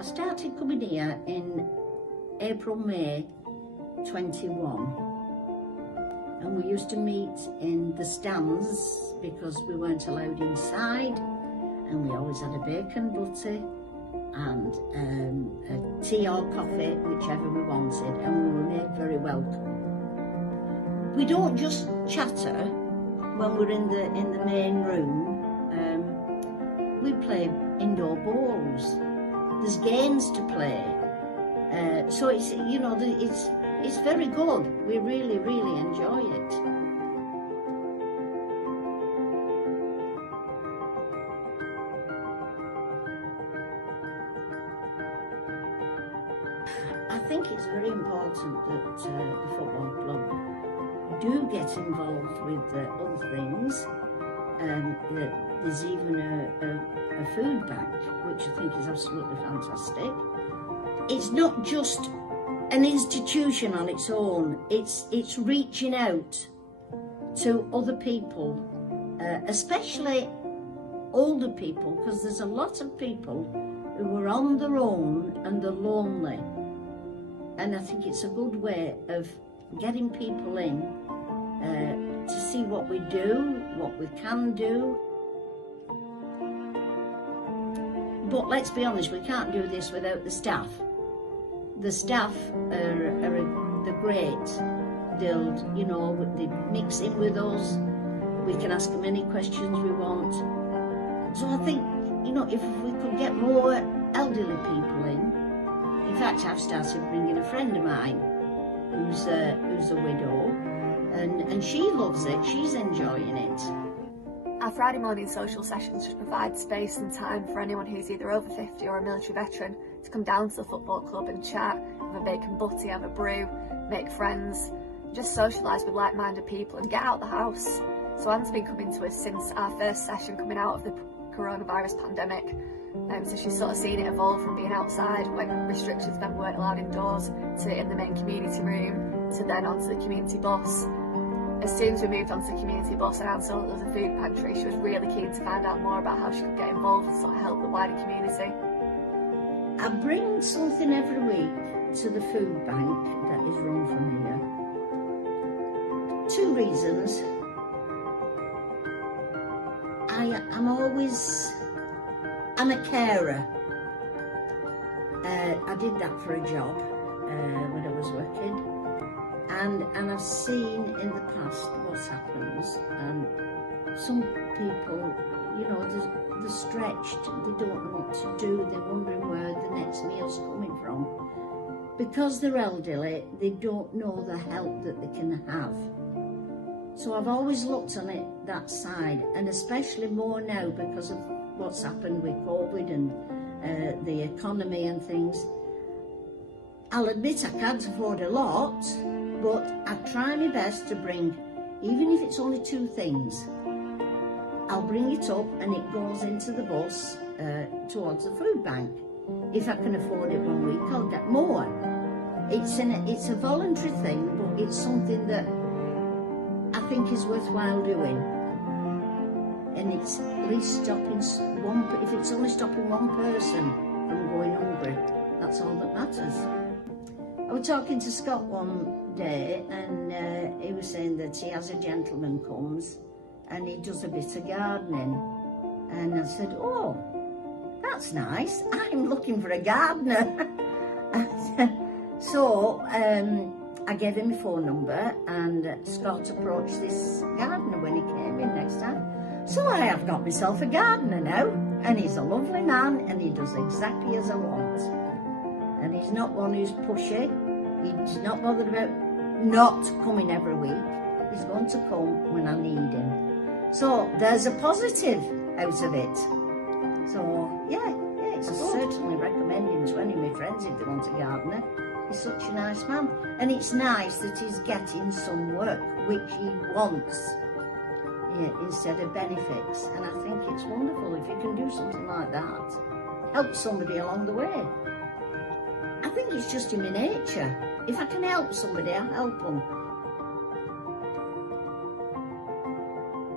I started coming here in April, May 21, and we used to meet in the stands because we weren't allowed inside, and we always had a bacon butty and a tea or coffee, whichever we wanted, and we were made very welcome. We don't just chatter when we're in the main room. We play indoor bowls. There's games to play, so it's, you know, it's very good. We really enjoy it. I think it's very important that the football club do get involved with other things. That there's even a food bank, which I think is absolutely fantastic. It's not just an institution on its own, it's reaching out to other people, especially older people, because there's a lot of people who are on their own and they're lonely. And I think it's a good way of getting people in to see what we do, what we can do. But let's be honest, we can't do this without the staff. The staff are great. They'll, you know, they mix in with us. We can ask them any questions we want. So I think, you know, if we could get more elderly people in fact, I've started bringing a friend of mine who's a widow, and she loves it. She's enjoying it. Our Friday morning social sessions just provide space and time for anyone who's either over 50 or a military veteran to come down to the football club and chat, have a bacon butty, have a brew, make friends, just socialise with like-minded people and get out of the house. So Anne's been coming to us since our first session coming out of the coronavirus pandemic. So she's sort of seen it evolve from being outside when restrictions then weren't allowed indoors, to in the main community room, to then onto the community bus. As soon as we moved onto the community bus and Anne saw that there was a food pantry, she was really keen to find out more about how she could get involved and sort of help the wider community. I bring something every week to the food bank that is run from here. Two reasons. I'm a carer. I did that for a job when I was working, and I've seen in the past what happens, and some people, you know, they're stretched, they don't know what to do, they're wondering where the next meal's coming from. Because they're elderly, they don't know the help that they can have. So I've always looked on it that side, and especially more now because of what's happened with COVID and the economy and things. I'll admit I can't afford a lot, but I try my best to bring, even if it's only two things, I'll bring it up and it goes into the bus towards the food bank. If I can afford it 1 week, I'll get more. It's a voluntary thing, but it's something that I think is worthwhile doing. And it's at least stopping if it's only stopping one person from going hungry, that's all that matters. I was talking to Scott one day, and he was saying that he has a gentleman comes and he does a bit of gardening. And I said, oh, that's nice, I'm looking for a gardener. So I gave him my phone number, and Scott approached this gardener when he came in next time. So I have got myself a gardener now, and he's a lovely man, and he does exactly as I want. And he's not one who's pushy. He's not bothered about not coming every week. He's going to come when I need him. So there's a positive out of it. So yeah, it's certainly recommend him to any of my friends if they want a gardener. He's such a nice man, and it's nice that he's getting some work which he wants, instead of benefits. And I think it's wonderful if you can do something like that, help somebody along the way. I think it's just in my nature. If I can help somebody, I'll help them.